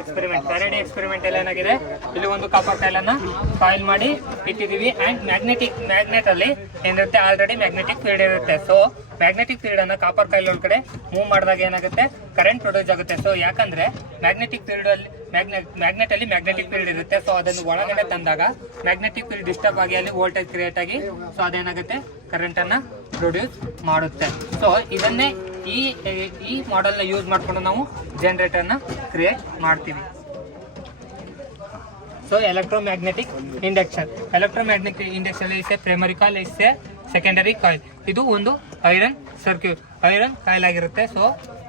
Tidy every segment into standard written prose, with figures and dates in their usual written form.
Experiment. Faraday experiment ಅಲ್ಲಿ ಏನಾಗಿದೆ, ಇಲ್ಲಿ ಒಂದು ಕಾಪರ್ ಕಾಯಿಲ್ ಅನ್ನ ಕಾಯಿಲ್ ಮಾಡಿ ಇಟ್ಟಿದೀವಿ. ಅಂಡ್ ಮ್ಯಾಗ್ನೆಟ್ ಅಲ್ಲಿ ಏನಿರುತ್ತೆ, ಆಲ್ರೆಡಿ ಮ್ಯಾಗ್ನೆಟಿಕ್ ಫೀಲ್ಡ್ ಇರುತ್ತೆ. ಸೊ ಮ್ಯಾಗ್ನೆಟಿಕ್ ಫೀಲ್ಡ್ ಅನ್ನ ಕಾಪರ್ ಕಾಯಿಲ್ ಒಳಗಡೆ ಮೂವ್ ಮಾಡಿದಾಗ ಏನಾಗುತ್ತೆ, ಕರೆಂಟ್ ಪ್ರೊಡ್ಯೂಸ್ ಆಗುತ್ತೆ. ಸೊ ಯಾಕಂದ್ರೆ ಮ್ಯಾಗ್ನೆಟಿಕ್ ಫೀಲ್ಡ್ ಅಲ್ಲಿ ಮ್ಯಾಗ್ನೆಟ್ ಅಲ್ಲಿ ಮ್ಯಾಗ್ನೆಟಿಕ್ ಫೀಲ್ಡ್ ಇರುತ್ತೆ. ಸೊ ಅದನ್ನು ಒಳಗಡೆ ತಂದಾಗ ಮ್ಯಾಗ್ನೆಟಿಕ್ ಫೀಲ್ಡ್ ಡಿಸ್ಟರ್ಬ್ ಆಗಿ ಅಲ್ಲಿ ವೋಲ್ಟೇಜ್ ಕ್ರಿಯೇಟ್ ಆಗಿ ಸೊ ಅದೇನಾಗುತ್ತೆ, ಕರೆಂಟ್ ಅನ್ನ ಪ್ರೊಡ್ಯೂಸ್ ಮಾಡುತ್ತೆ. ಸೊ ಇದನ್ನೇ ಈ ಮಾಡೆಲ್ ನ ಯೂಸ್ ಮಾಡ್ಕೊಂಡು ನಾವು ಜನರೇಟರ್ ನ ಕ್ರಿಯೇಟ್ ಮಾಡ್ತೀವಿ. So electromagnetic induction induction is A primary coil, is A secondary coil. ಇದು ಒಂದು ಐರನ್ ಸರ್ಕ್ಯೂಟ್, ಐರನ್ ಕಾಯಿಲ್ ಆಗಿರುತ್ತೆ. ಸೊ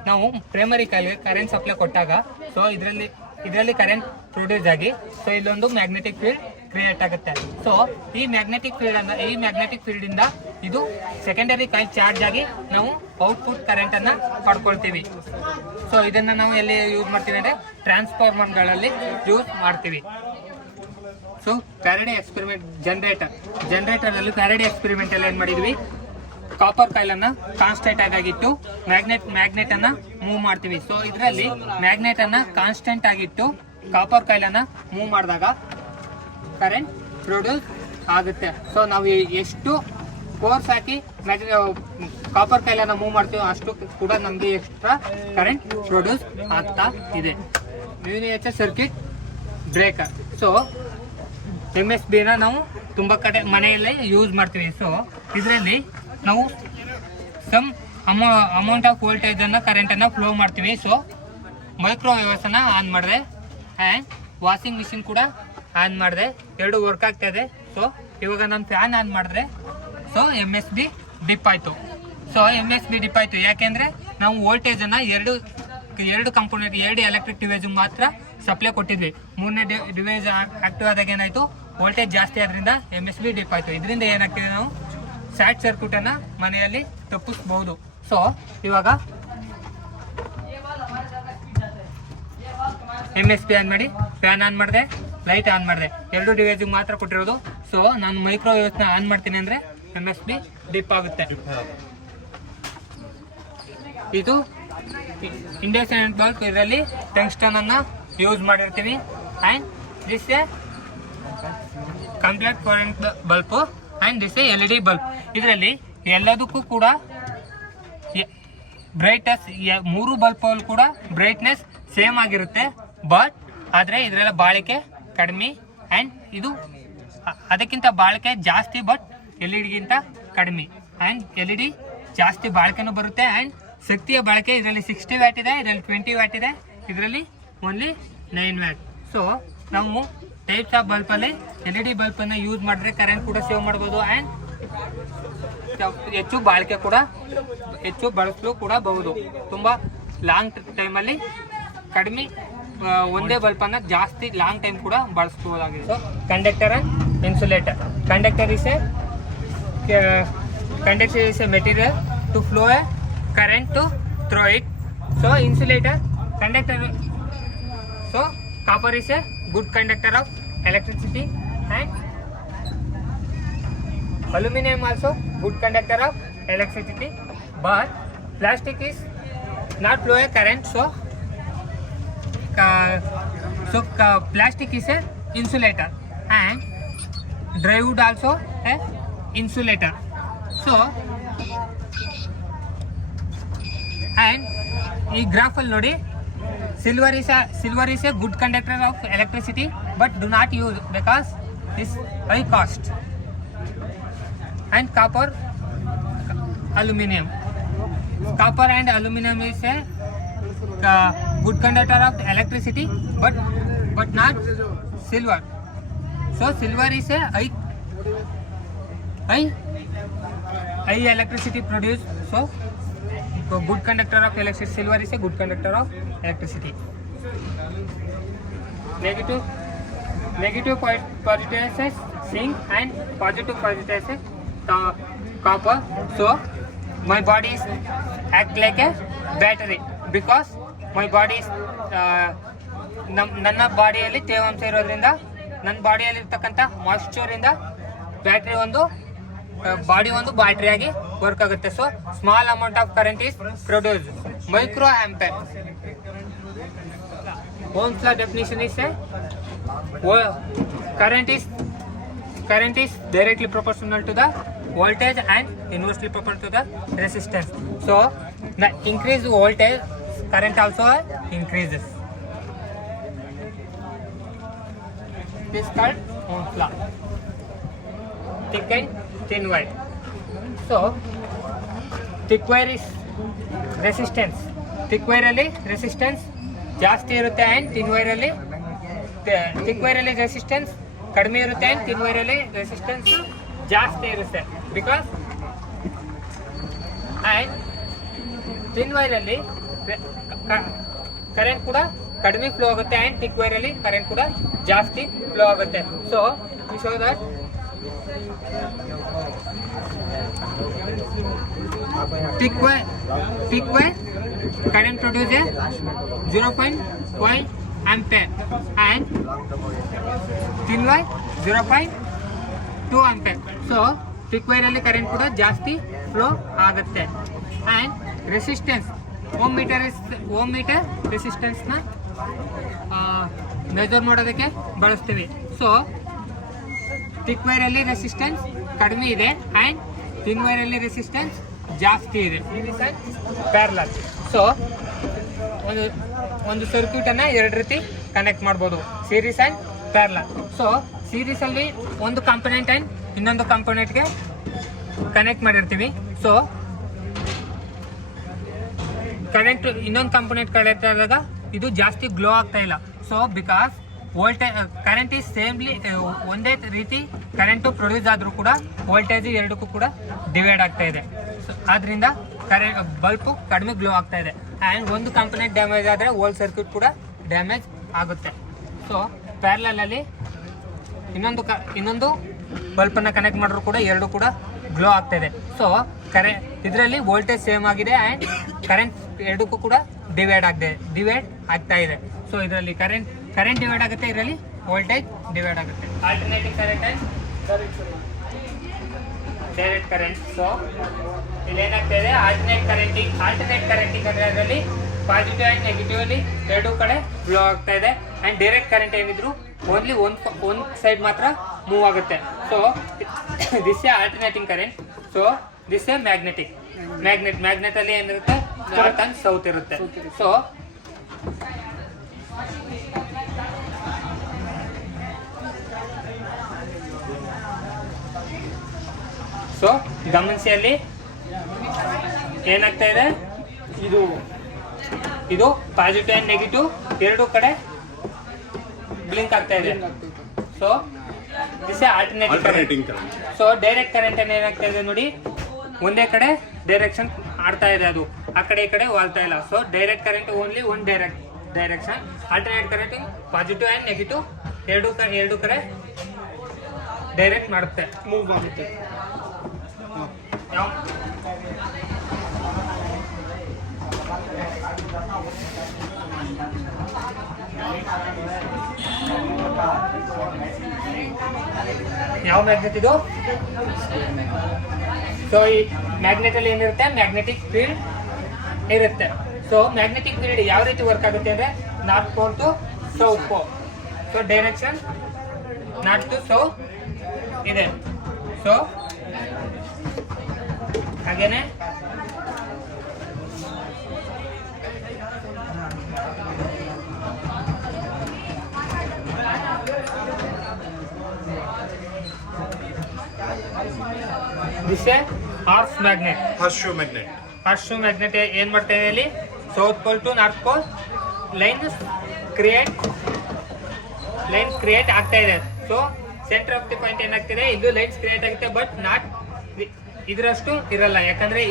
ನಾವು ಪ್ರೈಮರಿ ಕಾಯಿಲ್ಗೆ ಕರೆಂಟ್ ಸಪ್ಲೈ ಕೊಟ್ಟಾಗ ಸೊ ಇದರಲ್ಲಿ ಕರೆಂಟ್ ಪ್ರೊಡ್ಯೂಸ್ ಆಗಿ ಸೊ ಇಲ್ಲೊಂದು ಮ್ಯಾಗ್ನೆಟಿಕ್ ಫೀಲ್ಡ್ ಕ್ರಿಯೇಟ್ ಆಗುತ್ತೆ. ಸೊ ಈ ಮ್ಯಾಗ್ನೆಟಿಕ್ ಫೀಲ್ಡ್ ಇಂದ ಇದು ಸೆಕೆಂಡರಿ ಕಾಯಿಲ್ ಚಾರ್ಜ್ ಆಗಿ ನಾವು ಔಟ್ಪುಟ್ ಕರೆಂಟ್ ಅನ್ನ ಪಡ್ಕೊಳ್ತೀವಿ. ಸೊ ಇದನ್ನ ನಾವು ಎಲ್ಲಿ ಯೂಸ್ ಮಾಡ್ತೀವಿ ಅಂದ್ರೆ ಟ್ರಾನ್ಸ್ಫಾರ್ಮರ್ಗಳಲ್ಲಿ ಯೂಸ್ ಮಾಡ್ತೀವಿ. ಸೊ ಫ್ಯಾರಡೆ ಎಕ್ಸ್ಪೆರಿಮೆಂಟ್ ಜನರೇಟರ್ ಅಲ್ಲಿ ಫ್ಯಾರಡೆ ಎಕ್ಸ್ಪೆರಿಮೆಂಟ್ ಅಲ್ಲಿ ಏನ್ ಮಾಡಿದ್ವಿ, ಕಾಪರ್ ಕಾಯಿಲ್ ಅನ್ನ ಕಾನ್ಸ್ಟೆಂಟ್ ಆಗಿಟ್ಟು ಮ್ಯಾಗ್ನೆಟ್ ಅನ್ನ ಮೂವ್ ಮಾಡ್ತೀವಿ. ಸೊ ಇದರಲ್ಲಿ ಮ್ಯಾಗ್ನೆಟ್ ಅನ್ನ ಕಾನ್ಸ್ಟೆಂಟ್ ಆಗಿಟ್ಟು ಕಾಪರ್ ಕಾಯಿಲ್ ಅನ್ನ ಮೂವ್ ಮಾಡಿದಾಗ ಕರೆಂಟ್ ಪ್ರೊಡ್ಯೂಸ್ ಆಗುತ್ತೆ. ಸೊ ನಾವು ಎಷ್ಟು ಫೋರ್ಸ್ ಹಾಕಿ ಕಾಪರ್ ಕಾಯಿಲ್ ಅನ್ನ ಮೂವ್ ಮಾಡ್ತೀವಿ ಅಷ್ಟು ಕೂಡ ನಮ್ಗೆ ಎಕ್ಸ್ಟ್ರಾ ಕರೆಂಟ್ ಪ್ರೊಡ್ಯೂಸ್ ಆಗ್ತಾ ಇದೆ. Miniature circuit breaker. So MSB ನ ನಾವು ತುಂಬಾ ಕಡೆ ಮನೆಯಲ್ಲೇ ಯೂಸ್ ಮಾಡ್ತೀವಿ. ಸೊ ಇದರಲ್ಲಿ ನಾವು ಸಮ್ ಅಮೌಂಟ್ ಆಫ್ ವೋಲ್ಟೇಜ್ ಅನ್ನ ಕರೆಂಟ್ ಅನ್ನ ಫ್ಲೋ ಮಾಡ್ತೀವಿ. ಸೊ ಮೈಕ್ರೋವೇವ್ಸ್ ಅನ್ನ ಆನ್ ಮಾಡಿದೆ ಆ್ಯಂಡ್ ವಾಷಿಂಗ್ ಮಿಷಿನ್ ಕೂಡ ಆನ್ ಮಾಡಿದೆ, ಎರಡು ವರ್ಕ್ ಆಗ್ತಾ ಇದೆ. ಸೊ ಇವಾಗ ನಾನು ಫ್ಯಾನ್ ಆನ್ ಮಾಡಿದ್ರೆ ಸೊ MSB ಡಿಪ್ ಆಯ್ತು. ಸೊ MSB ಡಿಪ್ ಆಯ್ತು ಯಾಕೆಂದ್ರೆ ನಾವು ವೋಲ್ಟೇಜ್ ಅನ್ನ ಎರಡು ಕಂಪೋನೆಂಟ್, ಎರಡು ಎಲೆಕ್ಟ್ರಿಕ್ ಡಿವೈಸ್ ಮಾತ್ರ ಸಪ್ಲೈ ಕೊಟ್ಟಿದ್ವಿ. ಮೂರನೇ ಡಿವೈಸ್ ಆಕ್ಟಿವ್ ಆದಾಗ ಏನಾಯ್ತು, ವೋಲ್ಟೇಜ್ ಜಾಸ್ತಿ ಆದ್ರಿಂದ MSB ಡಿಪ್ ಆಯ್ತು. ಇದರಿಂದ ಏನಾಗ್ತಿದೆ, ನಾವು ಶಾರ್ಟ್ ಸರ್ಕ್ಯೂಟ್ ಅನ್ನ ಮನೆಯಲ್ಲಿ ತಪ್ಪಿಸಬಹುದು. ಸೊ ಇವಾಗ MSB ಆನ್ ಮಾಡಿ ಫ್ಯಾನ್ ಆನ್ ಮಾಡಿದೆ, ಲೈಟ್ ಆನ್ ಮಾಡಿದೆ, ಎರಡು ಡಿವೈಸ್ ಮಾತ್ರ ಕೊಟ್ಟಿರೋದು. ಸೊ ನಾನು ಮೈಕ್ರೋವೇವ್ಸ್ ನ ಆನ್ ಮಾಡ್ತೀನಿ ಅಂದ್ರೆ MSB ಡಿಪ್ ಆಗುತ್ತೆ. ಇದು ಇಂಡಕ್ಷನ್ ಬಲ್ಬ್, ಇದರಲ್ಲಿ ಟಂಗ್ಸ್ಟನ್ ಅನ್ನ ಯೂಸ್ ಮಾಡಿರ್ತೀವಿ. And this A complete current bulb and this A LED bulb. ಇದರಲ್ಲಿ ಎಲ್ಲದಕ್ಕೂ ಕೂಡ ಬ್ರೈಟ್ನೆಸ್, ಮೂರು ಬಲ್ಬ್ ಕೂಡ ಬ್ರೈಟ್ನೆಸ್ ಸೇಮ್ ಆಗಿರುತ್ತೆ. ಬಟ್ ಆದ್ರೆ ಇದರೆಲ್ಲ ಬಾಳಿಕೆ ಕಡಿಮೆ ಅಂಡ್ ಇದು ಅದಕ್ಕಿಂತ ಬಾಳಿಕೆ ಜಾಸ್ತಿ, ಬಟ್ LED ಗಿಂತ ಕಡಿಮೆ. ಅಂಡ್ LED ಜಾಸ್ತಿ ಬಾಳಿಕೆನೂ ಬರುತ್ತೆ ಅಂಡ್ ಶಕ್ತಿಯ ಬಳಕೆ ಇದರಲ್ಲಿ 60 ವ್ಯಾಟ್ ಇದೆ, ಇದರಲ್ಲಿ 20 ವ್ಯಾಟ್ ಇದೆ, ಇದರಲ್ಲಿ ಓನ್ಲಿ 9 ವ್ಯಾಟ್. ಸೊ ನಾವು ಟೈಪ್ಸ್ ಆಫ್ ಬಲ್ಬ್ ಅಲ್ಲಿ LED ಬಲ್ಬ್ ಅನ್ನ ಯೂಸ್ ಮಾಡಿದ್ರೆ ಕರೆಂಟ್ ಕೂಡ ಸೇವ್ ಮಾಡಬಹುದು ಅಂಡ್ ಹೆಚ್ಚು ಬಾಳಿಕೆ ಕೂಡ ಹೆಚ್ಚು ಬಳಸಲು ಕೂಡ ಬಹುದು. ತುಂಬಾ ಲಾಂಗ್ ಟೈಮ್ ಅಲ್ಲಿ ಕಡಿಮೆ ಒಂದೇ ಬಲ್ಬ್ ಅನ್ನ ಜಾಸ್ತಿ ಲಾಂಗ್ ಟೈಮ್ ಕೂಡ ಬಳಸಬಹುದಾಗಿದೆ. So conductor and insulator. Conductor is a material to flow a current to throw it. So insulator, conductor. So copper is a good conductor of electricity and aluminum also good conductor of electricity, but plastic is not flow a current. So plastic is a insulator and dry wood also a insulator. So and ಈ graph ಅಲ್ಲಿ ನೋಡಿ, silver is A good conductor of electricity but do not use because this high cost. And copper and aluminum is a good conductor of electricity but not silver. So silver is a high electricity produced. So good conductor of electricity. Silver is a good conductor of electricity. Negative positive is zinc and positive positive is copper. So my body is act like a battery because my body is ನನ್ನ ಬಾಡಿಯಲ್ಲಿ ತೇವಾಂಶ ಇರೋದ್ರಿಂದ, ನನ್ನ ಬಾಡಿಯಲ್ಲಿ ಇರ್ತಕ್ಕಂಥ moisture ಇಂದ battery ಒಂದು battery ಆಗಿ ವರ್ಕ್ ಆಗುತ್ತೆ. So small amount of current is produce micro ampere. Ohm's law definition is a current is directly proportional to the voltage and inversely proportional to the resistance. So the increased voltage, current also increases. This is called Ohm's law. Thick and thin wire. So thick wire is resistance. Thick wire ಅಲ್ಲಿ resistance ಜಾಸ್ತಿ ಇರುತ್ತೆ and thin ವೈರಲ್ಲಿ thick ವೈರಲ್ಲಿ resistance ಕಡಿಮೆ ಇರುತ್ತೆ and thin ವೈರಲ್ಲಿ resistance ಜಾಸ್ತಿ ಇರುತ್ತೆ because and thin ವೈರಲ್ಲಿ current ಕೂಡ ಕಡಿಮೆ flow ಆಗುತ್ತೆ ಆ್ಯಂಡ್ ಥಿಕ್ ವೈರಲ್ಲಿ ಕರೆಂಟ್ ಕೂಡ ಜಾಸ್ತಿ ಫ್ಲೋ ಆಗುತ್ತೆ. So we show that thick wire current produces 0.5 ampere and thin wire 0.2 ampere. So thick wire ಅಲ್ಲಿ ಕರೆಂಟ್ ಕೂಡ ಜಾಸ್ತಿ ಫ್ಲೋ ಆಗುತ್ತೆ ಆ್ಯಂಡ್ ರೆಸಿಸ್ಟೆನ್ಸ್ ಓಮ್ ಮೀಟರ್ ರೆಸಿಸ್ಟೆನ್ಸ್ನ ಮೆಜರ್ ಮಾಡೋದಕ್ಕೆ ಬಳಸ್ತೀವಿ. ಸೊ ಥಿಕ್ ವೈರಲ್ಲಿ ರೆಸಿಸ್ಟೆನ್ಸ್ ಕಡಿಮೆ ಇದೆ ಆ್ಯಂಡ್ ಥಿನ್ ವೈರಲ್ಲಿ ರೆಸಿಸ್ಟೆನ್ಸ್ ಜಾಸ್ತಿ ಇದೆ. ಪ್ಯಾರಲಲ್. ಸೊ ಒಂದು ಸರ್ಕ್ಯೂಟನ್ನು ಎರಡು ರೀತಿ ಕನೆಕ್ಟ್ ಮಾಡ್ಬೋದು, ಸೀರೀಸ್ ಆ್ಯಂಡ್ ಪ್ಯಾರಲಲ್. ಸೊ ಸೀರೀಸಲ್ಲಿ ಒಂದು ಕಾಂಪೊನೆಂಟ್ ಆ್ಯಂಡ್ ಇನ್ನೊಂದು ಕಾಂಪೊನೆಂಟ್ಗೆ ಕನೆಕ್ಟ್ ಮಾಡಿರ್ತೀವಿ. ಸೊ ಕರೆಂಟ್ ಇನ್ನೊಂದು ಕಾಂಪೊನೆಂಟ್ ಕನೆಕ್ಟ್ ಆದಾಗ ಇದು ಜಾಸ್ತಿ ಗ್ಲೋ ಆಗ್ತಾ ಇಲ್ಲ. So because voltage current is ಸೇಮ್ಲಿ ಒಂದೇ ರೀತಿ ಕರೆಂಟು ಪ್ರೊಡ್ಯೂಸ್ ಆದರೂ ಕೂಡ ವೋಲ್ಟೇಜ್ ಎರಡಕ್ಕೂ ಕೂಡ ಡಿವೈಡ್ ಆಗ್ತಾ ಇದೆ. ಸೊ ಆದ್ದರಿಂದ ಬಲ್ಬು ಕಡಿಮೆ ಗ್ಲೋ ಆಗ್ತಾ ಇದೆ ಆ್ಯಂಡ್ ಒಂದು ಕಾಂಪೊನೆಂಟ್ ಡ್ಯಾಮೇಜ್ ಆದರೆ ಹೋಲ್ ಸರ್ಕ್ಯೂಟ್ ಕೂಡ ಡ್ಯಾಮೇಜ್ ಆಗುತ್ತೆ. ಸೊ ಪ್ಯಾರಲಲ್ಲಿ ಇನ್ನೊಂದು ಬಲ್ಬನ್ನು ಕನೆಕ್ಟ್ ಮಾಡಿದ್ರು ಕೂಡ ಎರಡು ಕೂಡ ಗ್ಲೋ ಆಗ್ತಾ ಇದೆ. ಸೊ ಇದರಲ್ಲಿ ವೋಲ್ಟೇಜ್ ಸೇಮ್ ಆಗಿದೆ ಆ್ಯಂಡ್ ಕರೆಂಟ್ ಎರಡಕ್ಕೂ ಕೂಡ ಡಿವೈಡ್ ಆಗ್ತಾ ಇದೆ. ಸೊ ಇದರಲ್ಲಿ ಕರೆಂಟ್ ಡಿವೈಡ್ ಆಗುತ್ತೆ, ಇದರಲ್ಲಿ ವೋಲ್ಟೇಜ್ ಡಿವೈಡ್ ಆಗುತ್ತೆ. Alternating current and direct current. So ಇಲ್ಲಿ ಏನಾಗ್ತಾ ಇದೆ, ಆಲ್ಟರ್ನೇಟ್ ಕರೆಂಟಿಂಗ್ ಅಂದರೆ ಅದರಲ್ಲಿ ಪಾಸಿಟಿವ್ ಆ್ಯಂಡ್ ನೆಗೆಟಿವ್ ಅಲ್ಲಿ ಎರಡೂ ಕಡೆ ಫ್ಲೋ ಆಗ್ತಾ ಇದೆ ಆ್ಯಂಡ್ ಡೈರೆಕ್ಟ್ ಕರೆಂಟ್ ಏನಿದ್ರು ಓನ್ಲಿ ಒಂದು ಸೈಡ್ ಮಾತ್ರ ಮೂವ್ ಆಗುತ್ತೆ. So this A alternating current. So this A magnet ಅಲ್ಲಿ ಏನಿರುತ್ತೆ, ನಾರ್ತ್ ಅಂಡ್ ಸೌತ್ ಇರುತ್ತೆ. ಸೊ ಗಮನಿಸಿ, ಅಲ್ಲಿ ಏನಾಗ್ತಾ ಇದೆ, ಇದು ಪಾಸಿಟಿವ್ ಆ್ಯಂಡ್ ನೆಗೆಟಿವ್ ಎರಡೂ ಕಡೆ ಬ್ಲಿಂಕ್ ಆಗ್ತಾ ಇದೆ. So this A alternating current. So direct current ಅನ್ನು ಏನಾಗ್ತಾ ಇದೆ ನೋಡಿ, ಒಂದೇ ಕಡೆ ಡೈರೆಕ್ಷನ್ ಆಡ್ತಾ ಇದೆ, ಅದು ಆ ಕಡೆ ಈ ಕಡೆ ವಾಲ್ತಾ ಇಲ್ಲ. So direct current only one direction. Alternate current positive and negative ಎರಡು ಕಡೆ ಡೈರೆಕ್ಟ್ ಮಾಡುತ್ತೆ, ಮೂವ್ ಮಾಡುತ್ತೆ. ಯಾವ ಮ್ಯಾಗ್ನೆಟ್ ಇದು? ಸೊ ಈ ಮ್ಯಾಗ್ನೆಟ್ ಅಲ್ಲಿ ಏನಿರುತ್ತೆ, ಮ್ಯಾಗ್ನೆಟಿಕ್ ಫೀಲ್ಡ್ ಇರುತ್ತೆ. ಸೊ ಮ್ಯಾಗ್ನೆಟಿಕ್ ಫೀಲ್ಡ್ ಯಾವ ರೀತಿ ವರ್ಕ್ ಆಗುತ್ತೆ ಅಂದ್ರೆ, north pole to south pole. So direction north to south ಇದೆ. ಸೊ ಹಾಗೇನೆ ಹರ್ಷು ಮ್ಯಾಗ್ನೆಟ್ ಏನ್ ಮಾಡ್ತಾ ಇದೆ, ಇಲ್ಲಿ south pole to north pole line create ಆಗ್ತಾ ಇದೆ. So centre of the point ಏನಾಗ್ತಿದೆ, ಇದು ಲೈನ್ಸ್ ಕ್ರಿಯೇಟ್ ಆಗುತ್ತೆ, ಬಟ್ ನಾಟ್ ಇದರಷ್ಟು ಇರಲ್ಲ. ಯಾಕಂದ್ರೆ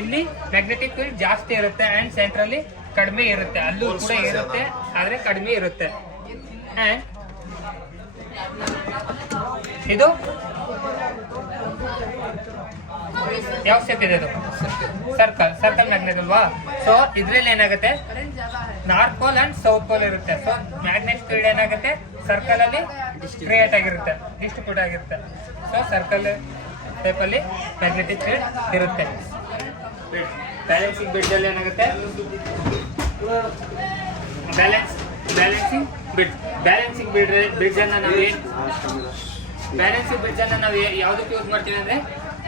ಇಲ್ಲಿ ಮ್ಯಾಗ್ನೆಟಿಕ್ ಫೀಲ್ಡ್ ಜಾಸ್ತಿ ಇರುತ್ತೆ ಅಂಡ್ ಸೆಂಟ್ರಲ್ಲಿ ಕಡಿಮೆ ಇರುತ್ತೆ. ಅಲ್ಲೂ ಕೂಡ ಇರುತ್ತೆ ಆದ್ರೆ ಕಡಿಮೆ ಇರುತ್ತೆ. ಅಂಡ್ ಇದು ಯಾವ ಶೇಪ್ ಇದೆ, ಅದು ಸರ್ಕಲ್ ಮ್ಯಾಗ್ನೆಟ್ ಅಲ್ವಾ. ಸೊ ಇದ್ರಲ್ಲಿ ಏನಾಗುತ್ತೆ, north pole and south pole ಇರುತ್ತೆ. ಸೊ ಮ್ಯಾಗ್ನೆಟ್ ಫೀಲ್ಡ್ ಏನಾಗುತ್ತೆ, ಸರ್ಕಲ್ ಅಲ್ಲಿ ಕ್ರಿಯೇಟ್ ಆಗಿರುತ್ತೆ, ಡಿಸ್ಟ್ರಿಬ್ಯೂಟ್ ಆಗಿರುತ್ತೆ. ಸೊ ಸರ್ಕಲ್ ಟೈಪ್ ಅಲ್ಲಿ ಮ್ಯಾಗ್ನೆಟಿಕ್ ಫೀಲ್ಡ್ ಇರುತ್ತೆ. ಬ್ಯಾಲೆನ್ಸಿಂಗ್ ಬಿಡ್ ಅಲ್ಲಿ ಏನಾಗುತ್ತೆ, ಬ್ಯಾಲೆನ್ಸಿಂಗ್ ಬ್ರಿಡ್ಜ್ ಅನ್ನ ನಾವು ಯಾವುದಕ್ಕೆ ಯೂಸ್ ಮಾಡ್ತೀವಿ ಅಂದ್ರೆ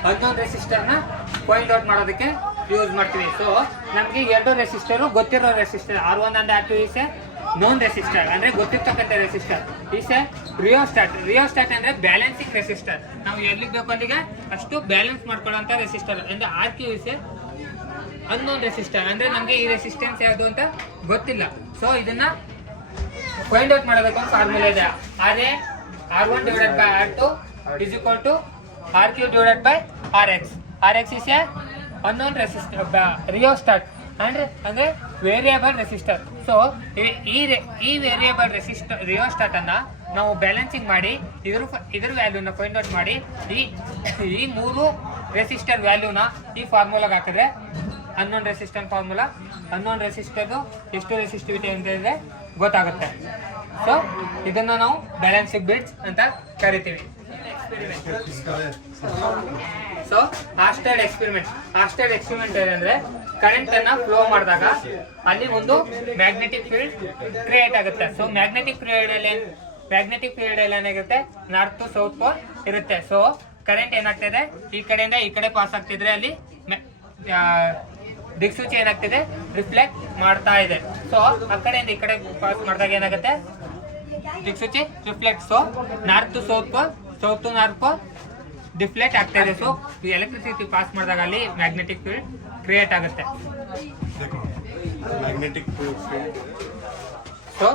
ಅನ್ನೊಂದು ರೆಸಿಸ್ಟರ್ನ ಪಾಯಿಂಟ್ ಔಟ್ ಮಾಡೋದಕ್ಕೆ ಯೂಸ್ ಮಾಡ್ತೀವಿ. ಸೊ ನಮಗೆ ಎರಡು ರೆಸಿಸ್ಟರ್ ಗೊತ್ತಿರೋ resistor R1 and R2 is a known resistor ಅಂದ್ರೆ ಗೊತ್ತಿರ್ತಕ್ಕಂಥ ರೆಸಿಸ್ಟರ್. ಈಸ್ ಎ ರಿಯೋಸ್ಟಾಟ್ ಅಂದ್ರೆ ಬ್ಯಾಲೆನ್ಸಿಂಗ್ ರೆಸಿಸ್ಟರ್. ನಾವು ಎಲ್ಲಿಗೆ ಬೇಕು ಅಲ್ಲಿಗೆ ಅಷ್ಟು ಬ್ಯಾಲೆನ್ಸ್ ಮಾಡ್ಕೊಳ್ಳೋಂಥ ರೆಸಿಸ್ಟರ್. ಅಂದ್ರೆ RQ is a unknown resistor ಅಂದ್ರೆ ನಮಗೆ ಈ ರೆಸಿಸ್ಟೆನ್ಸ್ ಯಾವುದು ಅಂತ ಗೊತ್ತಿಲ್ಲ. ಸೊ ಇದನ್ನ ಫೈಂಡ್ ಔಟ್ ಮಾಡೋದಕ್ಕೆ ಒಂದು ಫಾರ್ಮುಲಾ ಇದೆ. R1 divided by R2 is equal to RQ divided by RX. RX is a unknown resistor, rheostat ಅಂದ್ರೆ ವೇರಿಯಬಲ್ ರೆಸಿಸ್ಟರ್. ಸೊ ಈ ವೇರಿಯಬಲ್ ರೆಸಿಸ್ಟರ್ ರಿಯೋಸ್ಟಾಟ್ ಅನ್ನ ನಾವು ಬ್ಯಾಲೆನ್ಸಿಂಗ್ ಮಾಡಿ ಇದ್ರ ವ್ಯಾಲ್ಯೂನ ಫೈಂಡ್ ಔಟ್ ಮಾಡಿ ಈ ಮೂರು ರೆಸಿಸ್ಟರ್ ವ್ಯಾಲ್ಯೂನ ಈ ಫಾರ್ಮುಲಾಗೆ ಹಾಕಿದ್ರೆ unknown resistor formula, unknown resistor ಎಷ್ಟು ರೆಸಿಸ್ಟಿವಿಟಿ ಅಂತ ಇದೆ ಗೊತ್ತಾಗುತ್ತೆ. ಸೊ ಇದನ್ನ ನಾವು ಬ್ಯಾಲೆನ್ಸಿಂಗ್ ಬ್ರಿಡ್ಜ್ ಅಂತ ಕರಿತೀವಿ. ಸೊ ಆಸ್ಟೆಡ್ ಎಕ್ಸ್ಪೆರಿಮೆಂಟ್ ಏನಂದ್ರೆ ಕರೆಂಟ್ ಅನ್ನ ಫ್ಲೋ ಮಾಡಿದಾಗ ಅಲ್ಲಿ ಒಂದು ಮ್ಯಾಗ್ನೆಟಿಕ್ ಫೀಲ್ಡ್ ಕ್ರಿಯೇಟ್ ಆಗುತ್ತೆ. ಸೊ ಮ್ಯಾಗ್ನೆಟಿಕ್ ಫೀಲ್ಡ್ ಅಲ್ಲಿ ಏನಾಗುತ್ತೆ, ನಾರ್ತ್ ಟು ಸೌತ್ ಪೋಲ್ ಇರುತ್ತೆ. ಸೊ ಕರೆಂಟ್ ಏನಾಗ್ತಿದೆ, ಈ ಕಡೆಯಿಂದ ಈ ಕಡೆ ಪಾಸ್ ಆಗ್ತಿದ್ರೆ ಅಲ್ಲಿ ದಿಕ್ಸೂಚಿ ಏನಾಗ್ತಿದೆ, ರಿಫ್ಲೆಕ್ಟ್ ಮಾಡ್ತಾ ಇದೆ. ಸೊ ಆ ಕಡೆಯಿಂದ ಈ ಕಡೆ ಪಾಸ್ ಮಾಡಿದಾಗ ಏನಾಗುತ್ತೆ, ದಿಕ್ಸೂಚಿ reflect. So north to south pole, south to north pole deflect ಆಗ್ತಾ ಇದೆ. ಸೊ ಎಲೆಕ್ಟ್ರಿಸಿಟಿ ಪಾಸ್ ಮಾಡಿದಾಗ ಅಲ್ಲಿ ಮ್ಯಾಗ್ನೆಟಿಕ್ ಫೀಲ್ಡ್ ಕ್ರಿಯೇಟ್ ಆಗುತ್ತೆ. So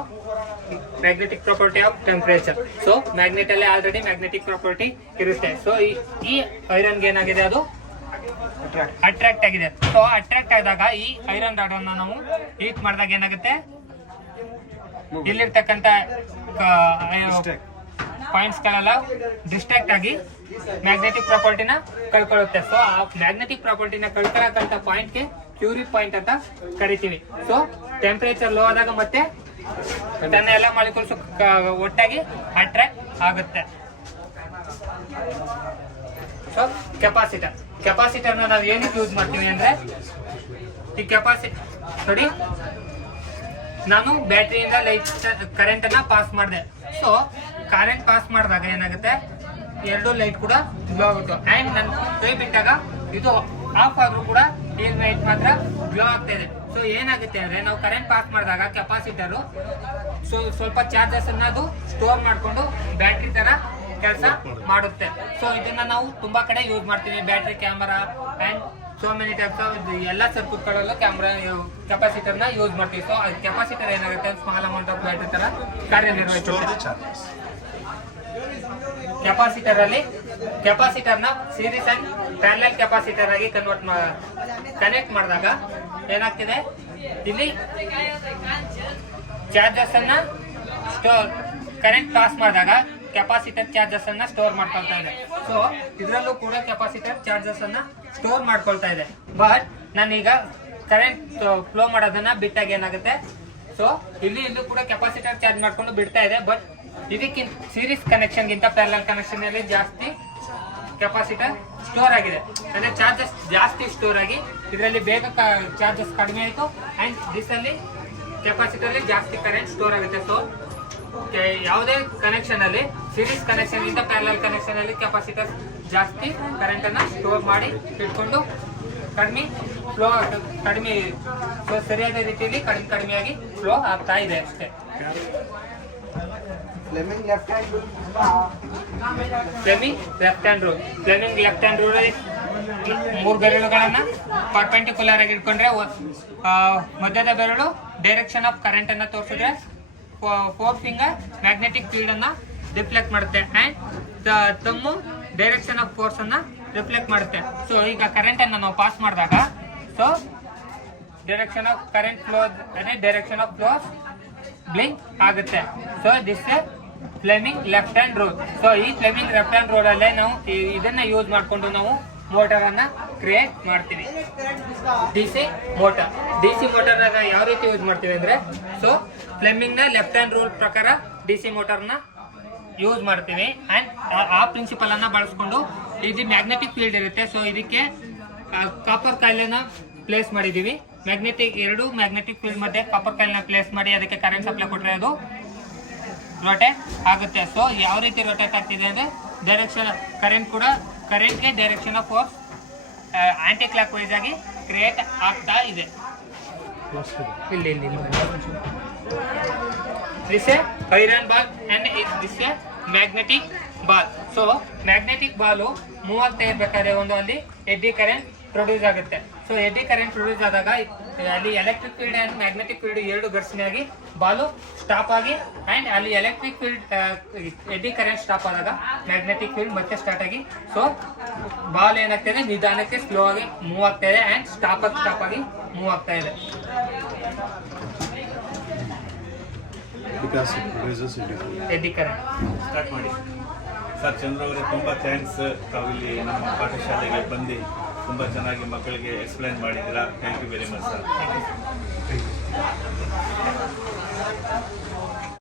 magnetic property of temperature. So magnet ಅಲ್ಲಿ ಆಲ್ರೆಡಿ ಮ್ಯಾಗ್ನೆಟಿಕ್ ಪ್ರಾಪರ್ಟಿ ಇರುತ್ತೆ. ಸೊ ಈ ಐರನ್ಗೆ ಏನಾಗಿದೆ, ಅದು ಅಟ್ರಾಕ್ಟ್ ಆಗಿದೆ. ಸೊ ಅಟ್ರಾಕ್ಟ್ ಆದಾಗ ಈ ಐರನ್ ರಾಡ್ ಅನ್ನ ನಾವು ಹೀಟ್ ಮಾಡಿದಾಗ ಏನಾಗುತ್ತೆ, ಇಲ್ಲಿರ್ತಕ್ಕಂಥ ಪಾಯಿಂಟ್ಸ್ ಗಳೆಲ್ಲ ಡಿಸ್ಟ್ರಾಕ್ಟ್ ಆಗಿ ಮ್ಯಾಗ್ನೆಟಿಕ್ ಪ್ರಾಪರ್ಟಿನ ಕಳ್ಕೊಳ್ಳುತ್ತೆ. ಸೊ ಆ ಮ್ಯಾಗ್ನೆಟಿಕ್ ಪ್ರಾಪರ್ಟಿನ ಕಳ್ಕೊಳ್ಳೋಕ್ಕಂತ ಪಾಯಿಂಟ್ಗೆ ಕ್ಯೂರಿ ಪಾಯಿಂಟ್ ಅಂತ ಕರಿತೀವಿ. ಸೊ ಟೆಂಪರೇಚರ್ ಲೋ ಆದಾಗ ಮತ್ತೆ ತನ್ನ ಎಲ್ಲ ಮಾಲಿಕ್ಯೂಲ್ಸ್ ಒಟ್ಟಾಗಿ ಅಟ್ರಾಕ್ಟ್ ಆಗುತ್ತೆ. ಸೊ ಕೆಪಾಸಿಟರ್ನ ನಾವು ಏನಕ್ಕೆ ಯೂಸ್ ಮಾಡ್ತೀವಿ ಅಂದ್ರೆ, ಈ ನೋಡಿ ನಾನು ಬ್ಯಾಟ್ರಿಯಿಂದ ಲೈಟ್ ಕರೆಂಟ್ ಅನ್ನ ಪಾಸ್ ಮಾಡಿದೆ. ಸೊ ಕರೆಂಟ್ ಪಾಸ್ ಮಾಡಿದಾಗ ಏನಾಗುತ್ತೆ, ಎರಡು ಲೈಟ್ ಕೂಡ ಗ್ಲೋ ಆಗುತ್ತೆ. ಅಂಡ್ ನನ್ನ ಕೈ ಬಿಟ್ಟಾಗ ಇದು ಆಫ್ ಆದ್ರೂ ಕೂಡ ಈ ಲೈಟ್ ಮಾತ್ರ ಗ್ಲೋ ಆಗ್ತಾ ಇದೆ. ಸೊ ಏನಾಗುತ್ತೆ ಅಂದ್ರೆ, ನಾವು ಕರೆಂಟ್ ಪಾಸ್ ಮಾಡಿದಾಗ ಕೆಪಾಸಿಟರ್ ಸ್ವಲ್ಪ ಚಾರ್ಜಸ್ ಅನ್ನ ಅದು ಸ್ಟೋರ್ ಮಾಡ್ಕೊಂಡು ಬ್ಯಾಟ್ರಿ ತರ ಕೆಲಸ ಮಾಡುತ್ತೆ. ಸೊ ಇದನ್ನ ನಾವು ತುಂಬಾ ಕಡೆ ಯೂಸ್ ಮಾಡ್ತೀವಿ. Battery, camera and so many types of ಎಲ್ಲ ಸರ್ಕ್ಯೂಟ್ಗಳಲ್ಲೂ ಕೆಪಾಸಿಟರ್ ನ ಯೂಸ್ ಮಾಡ್ತೀವಿ. ಸೊ ಕೆಪಾಸಿಟರ್ ಏನಾಗುತ್ತೆ, ಸ್ಮಾಲ್ ಅಮೌಂಟ್ ಆಫ್ ಬ್ಯಾಟ್ರಿ ತರ ಕಾರ್ಯನಿರ್ವಹಿಸುತ್ತೆ. ಕೆಪಾಸಿಟರ್ ನ ಸೀರೀಸ್ ಅಂಡ್ ಪ್ಯಾರಲಲ್ ಕೆಪಾಸಿಟರ್ ಆಗಿ ಕನೆಕ್ಟ್ ಮಾಡಿದಾಗ ಏನಾಗ್ತಿದೆ, ಇಲ್ಲಿ ಚಾರ್ಜಸ್ ಅನ್ನ ಕರೆಂಟ್ ಪಾಸ್ ಮಾಡಿದಾಗ ಕೆಪಾಸಿಟರ್ ಚಾರ್ಜಸ್ ಅನ್ನ ಸ್ಟೋರ್ ಮಾಡ್ಕೊಳ್ತಾ ಇದೆ. ಸೊ ಇದರಲ್ಲೂ ಕೂಡ ಕೆಪಾಸಿಟರ್ ಚಾರ್ಜಸ್ ಅನ್ನ ಸ್ಟೋರ್ ಮಾಡ್ಕೊಳ್ತಾ ಇದೆ. ಬಟ್ ನಾನೀಗ ಕರೆಂಟ್ ಫ್ಲೋ ಮಾಡೋದನ್ನ ಬಿಟ್ಟಾಗ ಏನಾಗುತ್ತೆ, ಸೊ ಇಲ್ಲೂ ಕೂಡ ಕೆಪಾಸಿಟರ್ ಚಾರ್ಜ್ ಮಾಡ್ಕೊಂಡು ಬಿಡ್ತಾ ಇದೆ. ಬಟ್ ಇದಕ್ಕಿಂತ ಸೀರೀಸ್ ಕನೆಕ್ಷನ್ ಗಿಂತ ಪ್ಯಾರಲಲ್ ಕನೆಕ್ಷನ್ ಅಲ್ಲಿ ಜಾಸ್ತಿ ಕೆಪಾಸಿಟರ್ ಸ್ಟೋರ್ ಆಗಿದೆ. ಅಂದ್ರೆ ಚಾರ್ಜಸ್ ಜಾಸ್ತಿ ಸ್ಟೋರ್ ಆಗಿ ಇದರಲ್ಲಿ ಬೇಗ ಚಾರ್ಜಸ್ ಕಡಿಮೆ ಆಯಿತು ಅಂಡ್ ದಿಸ್ ಅಲ್ಲಿ ಕೆಪಾಸಿಟರ್ ಅಲ್ಲಿ ಜಾಸ್ತಿ ಕರೆಂಟ್ ಸ್ಟೋರ್ ಆಗುತ್ತೆ. ಸೊ ಯಾವುದೇ ಕನೆಕ್ಷನ್ ಅಲ್ಲಿ ಸೀರೀಸ್ ಕನೆಕ್ಷನ್ ಗಿಂತ ಪ್ಯಾರಲಲ್ ಕನೆಕ್ಷನ್ ಅಲ್ಲಿ ಕೆಪಾಸಿಟರ್ ಜಾಸ್ತಿ ಕರೆಂಟ್ ಅನ್ನ ಸ್ಟೋರ್ ಮಾಡಿ ಇಟ್ಕೊಂಡು ಕಡಿಮೆ ಸರಿಯಾದ ರೀತಿಯಲ್ಲಿ ಕಡಿಮೆಯಾಗಿ ಫ್ಲೋ ಆಗ್ತಾ ಇದೆ ಅಷ್ಟೇ. ಫ್ಲೆಮಿಂಗ್ ಲೆಫ್ಟ್ ಹ್ಯಾಂಡ್ ರೂಲ್ ಮೂರು ಬೆರಳುಗಳನ್ನ ಪರ್ಪೆಂಡಿಕ್ಯುಲರ್ ಆಗಿ ಇಟ್ಕೊಂಡ್ರೆ ಮಧ್ಯದ ಬೆರಳು ಡೈರೆಕ್ಷನ್ ಆಫ್ ಕರೆಂಟ್ ಅನ್ನ ತೋರಿಸಿದ್ರೆ ಫೋರ್ ಫಿಂಗರ್ ಮ್ಯಾಗ್ನೆಟಿಕ್ ಫೀಲ್ಡ್ ಅನ್ನ ರಿಫ್ಲೆಕ್ಟ್ ಮಾಡುತ್ತೆ and thumb direction of force ಅನ್ನ ರಿಫ್ಲೆಕ್ಟ್ ಮಾಡುತ್ತೆ. ಸೊ ಈಗ ಕರೆಂಟ್ ಅನ್ನ ನಾವು ಪಾಸ್ ಮಾಡಿದಾಗ, so direction of current flow ಅಂದ್ರೆ ಡೈರೆಕ್ಷನ್ ಆಫ್ ಫ್ಲೋ ಬ್ಲಿಂಕ್ ಆಗುತ್ತೆ. So this Fleming left hand rule. So ಈ ಫ್ಲೆಮಿಂಗ್ ಲೆಫ್ಟ್ ಹ್ಯಾಂಡ್ ರೂಲ್ ಅಲ್ಲೇ ನಾವು ಇದನ್ನ ಯೂಸ್ ಮಾಡಿಕೊಂಡು ನಾವು ಮೋಟರ್ ಅನ್ನ ಕ್ರಿಯೇಟ್ ಮಾಡ್ತೀವಿ. ಡಿಸಿ ಮೋಟರ್ ಯಾವ ರೀತಿ ಯೂಸ್ ಮಾಡ್ತೀವಿ ಅಂದ್ರೆ, ಸೊ ಫ್ಲೆಮಿಂಗ್ ನ ಲೆಫ್ಟ್ ಹ್ಯಾಂಡ್ ರೂಲ್ ಪ್ರಕಾರ ಡಿಸಿ ಮೋಟರ್ ನ ಯೂಸ್ ಮಾಡ್ತೀವಿ ಅಂಡ್ ಆ ಪ್ರಿನ್ಸಿಪಲ್ ಅನ್ನ ಬಳಸ್ಕೊಂಡು ಇದು ಮ್ಯಾಗ್ನೆಟಿಕ್ ಫೀಲ್ಡ್ ಇರುತ್ತೆ. ಸೊ ಇದಕ್ಕೆ ಕಾಪರ್ ಕಾಯಿಲನ್ನ ಪ್ಲೇಸ್ ಮಾಡಿದೀವಿ ಮ್ಯಾಗ್ನೆಟಿಕ್ ಫೀಲ್ಡ್ ಮಧ್ಯೆ ಕಾಪರ್ ಕಾಯಿಲ್ನ ಪ್ಲೇಸ್ ಮಾಡಿ ಅದಕ್ಕೆ ಕರೆಂಟ್ ಸಪ್ಲೈ ಕೊಟ್ಟರೆ ಅದು ರೊಟೇಟ್ ಆಗುತ್ತೆ. ಸೊ ಯಾವ ರೀತಿ ರೊಟೇಟ್ ಆಗ್ತಿದೆ ಅಂದರೆ ಡೈರೆಕ್ಷನ್ ಕರೆಂಟ್ಗೆ direction of force anticlockwise ಆಗಿ ಕ್ರಿಯೇಟ್ ಆಗ್ತಾ ಇದೆ. ಇಲ್ಲಿ this a iron ball and this a magnetic ball. So magnetic ball move ಆಗ್ತಾ ಇರ್ಬೇಕಾದ್ರೆ ಒಂದು ಅಲ್ಲಿ ಎಡ್ಡಿ ಕರೆಂಟ್ ಪ್ರೊಡ್ಯೂಸ್ ಆಗುತ್ತೆ. ಸೊ ಎಡ್ಡಿ ಕರೆಂಟ್ ಪ್ರೊಡ್ಯೂಸ್ ಆದಾಗ ಅಲ್ಲಿ electric field and magnetic field ಎರಡು ಘರ್ಷಣೆಯಾಗಿ ಬಾಲು ಸ್ಟಾಪ್ ಆಗಿ ಅಂಡ್ ಅಲ್ಲಿ electric field eddy current stop ಆದಾಗ ಮ್ಯಾಗ್ನೆಟಿಕ್ ಫೀಲ್ಡ್ ಮತ್ತೆ ಸ್ಟಾರ್ಟ್ ಆಗಿ ಸೊ ಬಾಲ್ ಏನಾಗ್ತದೆ ನಿಧಾನಕ್ಕೆ ಸ್ಲೋ ಆಗಿ ಮೂವ್ ಆಗ್ತಾ ಇದೆ ಅಂಡ್ ಸ್ಟಾಪ್ ಆಗಿ ಮೂವ್ ಆಗ್ತಾ ಇದೆ. ಎಡ್ಡಿ ಕರೆಂಟ್ ಸ್ಟಾರ್ಟ್ ಮಾಡಿ ಸರ್. ಚಂದ್ರ ಅವರೇ ತುಂಬ ಥ್ಯಾಂಕ್ಸ್. ತಾವಿಲ್ಲಿ ನಮ್ಮ ಪಾಠಶಾಲೆಗೆ ಬಂದು ತುಂಬ ಚೆನ್ನಾಗಿ ಮಕ್ಕಳಿಗೆ ಎಕ್ಸ್ಪ್ಲೈನ್ ಮಾಡಿದ್ದೀರಾ. Thank you very much sir.